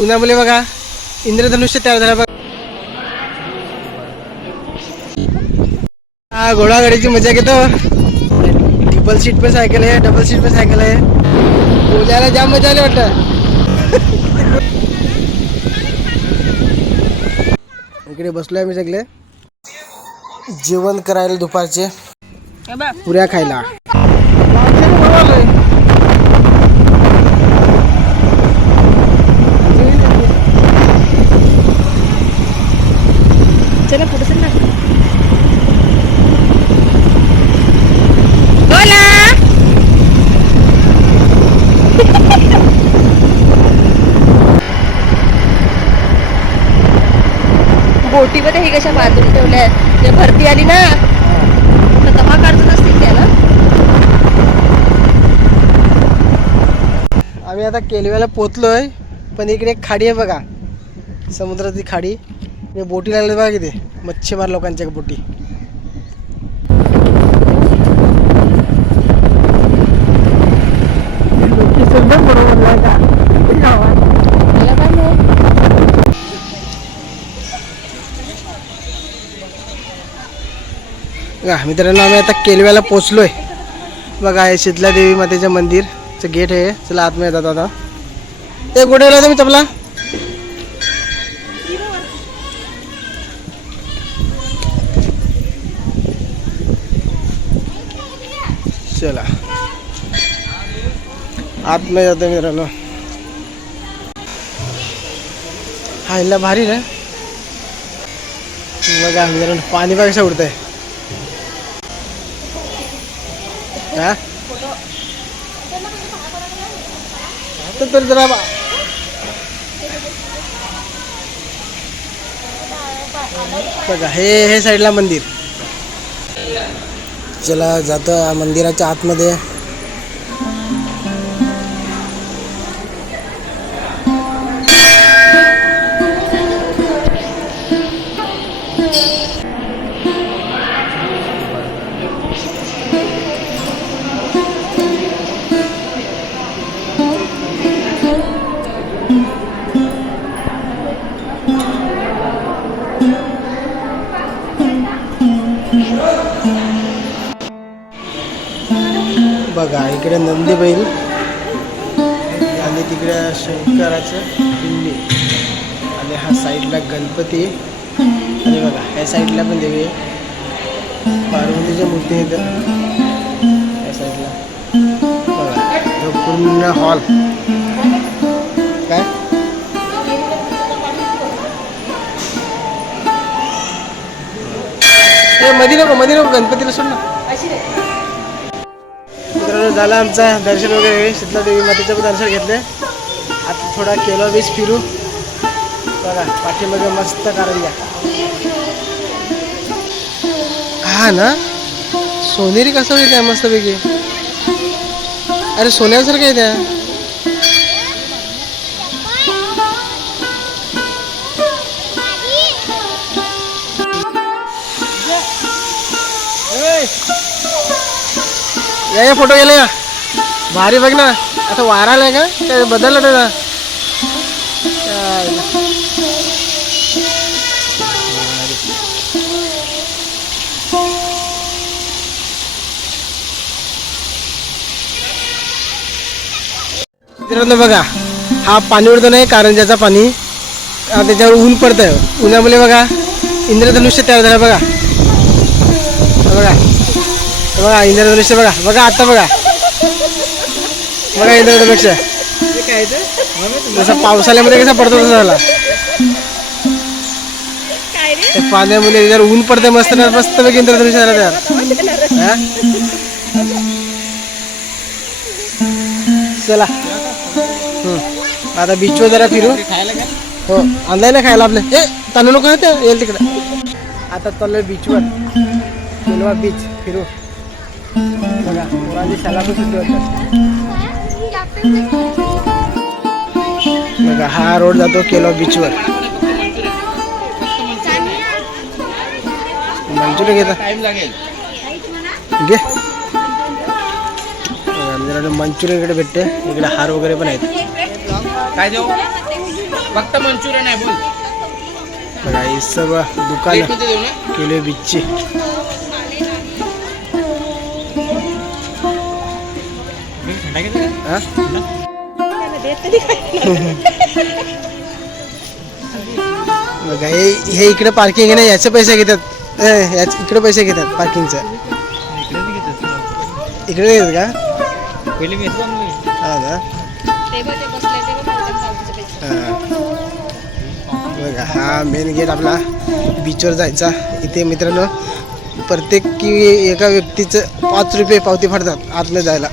उन्हामुळे बघा. इंद्रधनुष्य तयार झाला बघा. हा घोडागाडीची मजा घेतो. ट्रिपल सीट पे सायकल आहे डबल सीट पे सायकल आहे. बोलायला जाम मजा आली वाटतं. इकडे बसलोय आम्ही सगळे. जेवण करायला दुपारचे. पुऱ्या खायला चला पुढे चल ना बोला बोटीमध्ये हे कशा बाजूला ठेवल्या ते भरती आली ना तर दहा काढत असतील त्याला आम्ही आता केलव्याला पोचलोय पण इकडे एक खाडी आहे बघा. समुद्राची खाडी. इकडे बोटी लागले बघा इथे. मच्छीमार लोकांच्या बोटी. मित्रांनो आम्ही आता केलव्याला पोचलोय. बघा हे शीतला देवी मातेचं मंदिरचं गेट आहे चला आतमध्ये येतात आता ते कुठे गेला तुम्ही चपला? चला। आतमध्ये जातो मित्रांनो हा इल्ला भारी रे बघा मित्रांनो पाणी बघा कसं उडतंय हा? तर तर जरा बा- बघा हे हे साईडला मंदिर. चला जातं मंदिराच्या आतमध्ये. नंदी आणि तिकडे शंकराचं पिंडी. आणि हा साईडला गणपती. आणि बघा ह्या साईडला पण देवी पार्वतीच्या मूर्ती आहेत. ह्या साईडला. बघा पूर्ण हॉल. काय? मध्ये मधी नको मध्ये नको गणपतीला सोड ना. मित्रांनो झालं आमचा दर्शन वगैरे. शीतला देवी मातेचं पण दर्शन घेतलं आता थोडा केलो बीच फिरू बघा पाठीमध्ये मस्त कारंजा हा ना? सोनेरी कसं होईल त्या मस्तपैकी? अरे सोन्यासारखं आहे त्या. या या फोटो गेले या भारी बघ ना आता वारा आलाय का? काय बदललं त्याचा? मित्रांनो बघा हा पाणी उडतो नाही कारंजाचा पाणी त्याच्यावर ऊन पडतंय. उन्हामुळे बघा इंद्रधनुष्य तयार झालं बघा. बघा. बघा इंद्रधनुष्य बघा बघा आता बघा. बघा इंद्रधनुष्य जसं पावसाळ्यामध्ये कसा पडतो तसा झाला. त्या पाण्यामुळे जर ऊन पडते मस्त ना मस्त पैकी इंद्रधनुष्य झाला त्यावर हा? चला. हम्म. आता बीचवर जरा फिरू. हो आणलाय ना खायला आपले. ए तांदूळ नको येईल तिकडे. आता चाललोय बीचवर बीच फिरू. बघा मुलांची शाळा पण सुट्टी होतात बघा हा रोड जातो केलवा बीचवर. मंचुरियन घेता? घे. बघा, मित्रांनो मंचुरियन इकडे भेटते. इकडे हार वगैरे पण आहेत. काय देऊ? फक्त मंचुरियन आहे बोल. बघा ही सर्व दुकानं केले बीचची. बघा हे? हे इकडे पार्किंग आहे ना याचे पैसे घेतात. याच इकडे पैसे घेतात पार्किंगचं इकडे घेतात का? पहिले मी. हा बघ हा. हा मेन गेट आपला बीचवर जायचा. इथे मित्रांनो प्रत्येक की एका व्यक्तीचं पाच रुपये पावती फाडतात आतमध्ये जायला.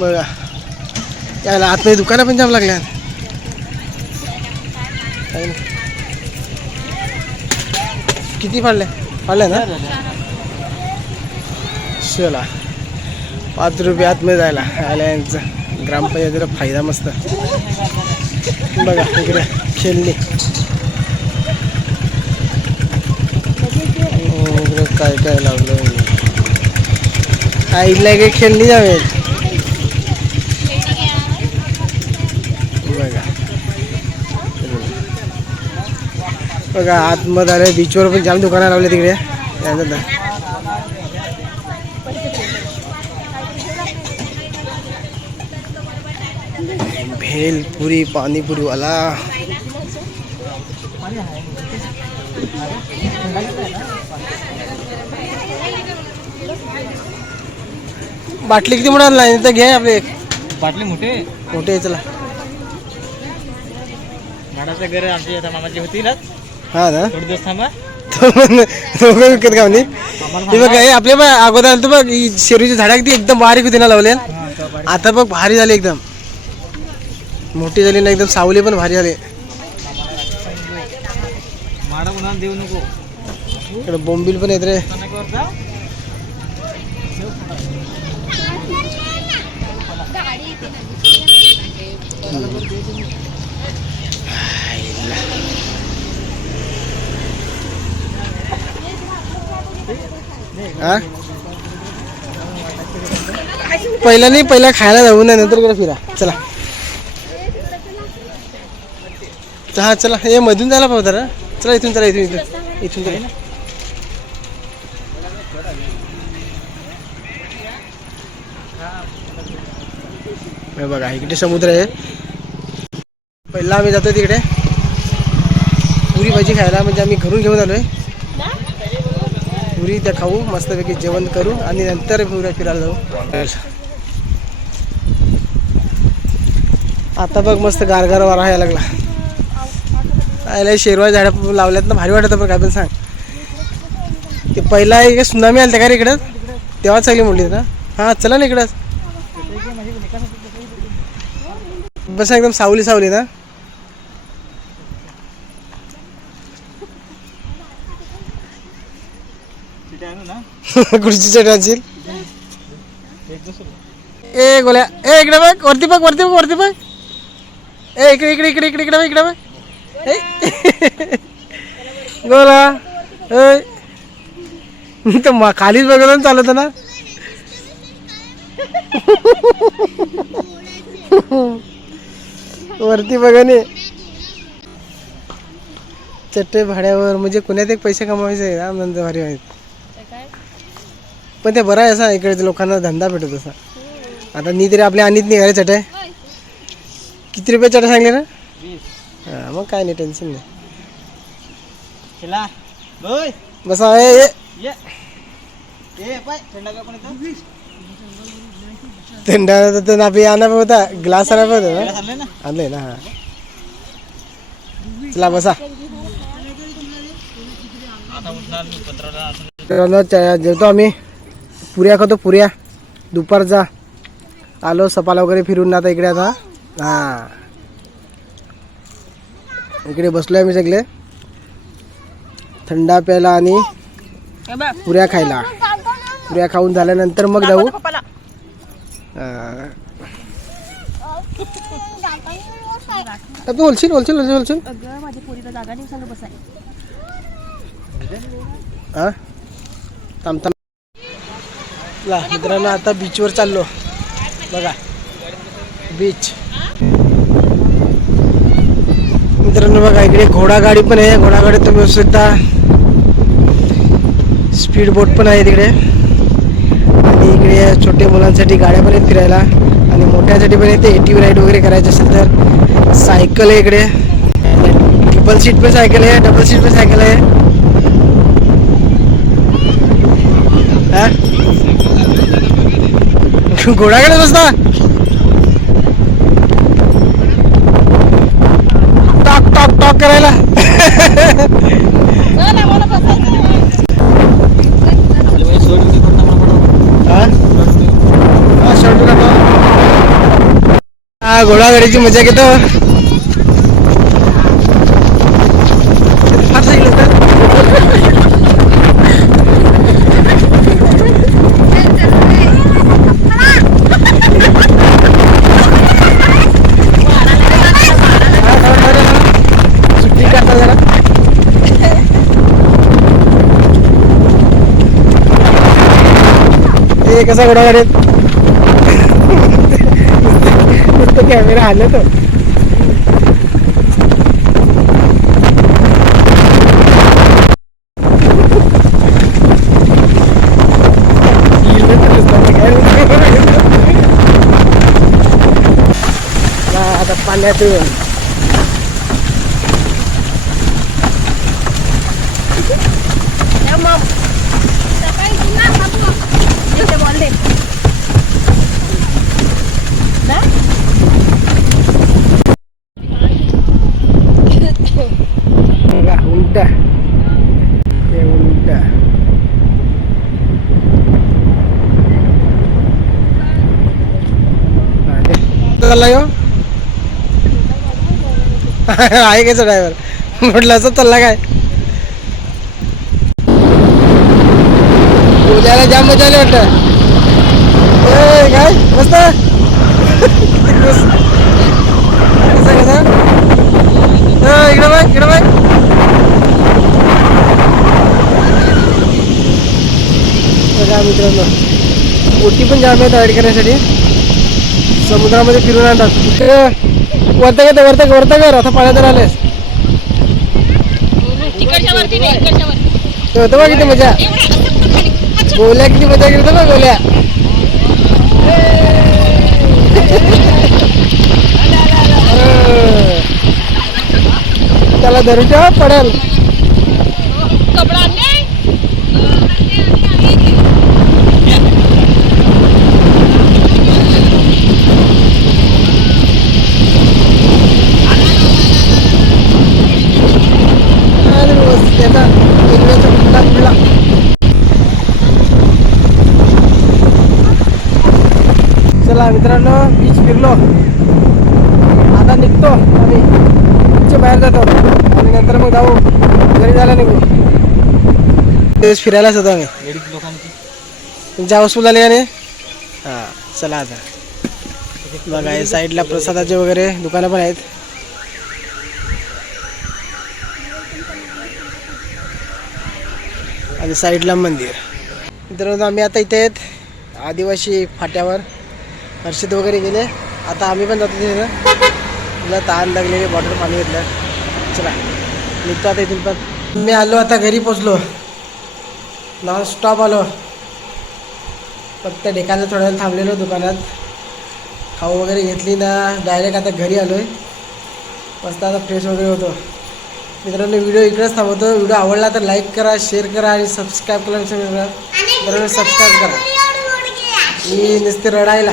बघा. यायला आतमध्ये दुकानं पण जाम लागल्या किती फाडल्या फाडल्या ना? चला. पाच रुपये आतमध्ये जायला. आल्या यांचा. ग्रामपंचायतीला फायदा मस्त. बघा इकडे खेळणी इकडे काय काय लावलं आईला काही खेळणी जावेत बघा बघा आतमध्ये आले बीचवर पण जाम दुकानं लावले तिकडे त्यानंतर भेल पुरी पाणीपुरी वाला बाटली किती म्हणा नाही तर घे आपले बाटली मोठे? मोठे चला. भाडाचं घर आमची आता मामाची होती ना? हा ना? थोडे दिवस थांबा. दोघं विकत का म्हणे हे बघ हे आपले बघ अगोदर आलं बघ ही शेरूची झाडं किती एकदम बारीक होती ना लावले आता बघ भारी झाली एकदम. मोठी झाली ना एकदम सावली पण भारी झाली. माडा उन्हाळा देऊ नको. इकडे बोंबील पण येत रे. हा पहिला नाही पहिला खायला जाऊ ना नंतर कुठे फिरा. चला. हा चला. हे मधून जायला पाहू ना चला इथून चला इथून इथून. इथून चला. बघा इकडे समुद्र आहे. पहिला आम्ही जातो तिकडे. पुरी भाजी खायला म्हणजे आम्ही घरून घेऊन आलोय. पुरी त्या खाऊ मस्तपैकी जेवण करू आणि नंतर पुऱ्या फिरायला जाऊ. आता बघ मस्त गारगार वारा यायला लागला. आयला शेरवा झाडं लावल्यात ना भारी वाटत पण काय पण सांग. ते पहिला एक सुनामी आलं का रे इकडं? तेव्हाच चांगली म्हणली ना? हां चला ना इकडंच बस एकदम सावली सावली ना तिथे खुर्ची ना ए गोल्या. ए इकडे बघ. वरती बघ वरती बघ वरती बघ. ए इकडे इकडे इकडे इकडे इकडे बघ इकडे बघ. गोला. ए. तर मा- खालीच बघत चालत ना. वरती बघा ने. चट्टे भाड्यावर म्हणजे कुण्यात एक पैसे कमवायचे आहे ना नंतर भारी माहिती पण ते बरं आहे असा इकडे लोकांना धंदा भेटत असा. आता नी तरी आपल्या आणीत निघाले चटे किती रुपये चटे सांगले ना हां मग काय नाही टेन्शन नाही. बस थंडा तर आपली आणा होता. ग्लास आणा होता ना? आणलंय ना? हा. चला बसा. जेवतो आम्ही. पुऱ्या खातो पुऱ्या. दुपारचा आलो सपाला वगैरे फिरून आता इकडे आता. हा. इकडे बसलोय आम्ही सगळे. थंडा प्यायला आणि पुऱ्या खायला. पुऱ्या खाऊन झाल्यानंतर मग जाऊ. तू बोलशील बोलशील बोलशील बोलशील हा? थांब थांब. ला मित्रांनो आता बीचवर चाललो. बघा. बीच मित्रांनो बघा इकडे घोडागाडी पण आहे. घोडागाडी तुम्ही सुद्धा स्पीड बोट पण आहे तिकडे. आणि इकडे छोटे मुलांसाठी गाड्या पण आहेत फिरायला. आणि मोठ्यांसाठी पण येते एटी राईड वगैरे करायचं असेल तर सायकल आहे इकडे. ट्रिपल सीट पण सायकल आहे. डबल सीट पण सायकल आहे. हा? घोडाकडे बसता टॉक टॉक टॉक करायला. घोडागाडीची मजा घेतो फार सांगितलं तर हा, थोडं- थोडं- थोडं. सुट्टी काढता जरा हे कसा घोडागाडीत नुसतं कॅमेरा आलं तर. आता पाण्यातून बघा उलट. ते उलट. चालला यो? आहे कायचा ड्रायव्हर म्हटलं असं चालला काय? उद्याला जाम मजा आली वाटतं. काय? मस्त? इकडं बघा मित्रांनो बोटी पण जाम आहेत राईड करण्यासाठी. समुद्रामध्ये फिरून आणतात. वरता घेतं वरता वरता कर आता पाण्यात आलेस. तिकडच्या वरती नाही इकडच्या वरती. होतं बघ किती मजा. गोल्या किती मजा करतो बघ गोल्या. त्याला धरून ठेवा पडेल. मित्रांनो बीच फिरलो. आता निघतो आणि बीचच्या बाहेर जातो. आणि नंतर मग जाऊ. घरी जायला निघू. तेच फिरायलाच होतो आम्ही. तुमच्या हाऊसफुल झाले का नाही? हां चला आता. बघा हे साईडला प्रसादाचे वगैरे दुकानं पण आहेत. आणि साईडला मंदिर. मित्रांनो आम्ही आता इथे आहेत आदिवासी फाट्यावर. हर्षित वगैरे गेले. आता आम्ही पण जातो तिथे. तुला तहान लागलेली बॉटल पाणी घेतलं चला निघतो आता इथून पण. मी आलो आता घरी पोचलो. नॉन स्टॉप आलो. फक्त डेकाला थोड्या वेळ थांबलेलो दुकानात. खाऊ वगैरे घेतली ना डायरेक्ट आता घरी आलो आहे मस्त आता फ्रेश वगैरे होतो. मित्रांनो व्हिडिओ इकडेच थांबवतो. व्हिडिओ आवडला तर लाईक करा शेअर करा आणि सबस्क्राईब करा मित्रांनो सबस्क्राईब करा. मी नुसते रडायला.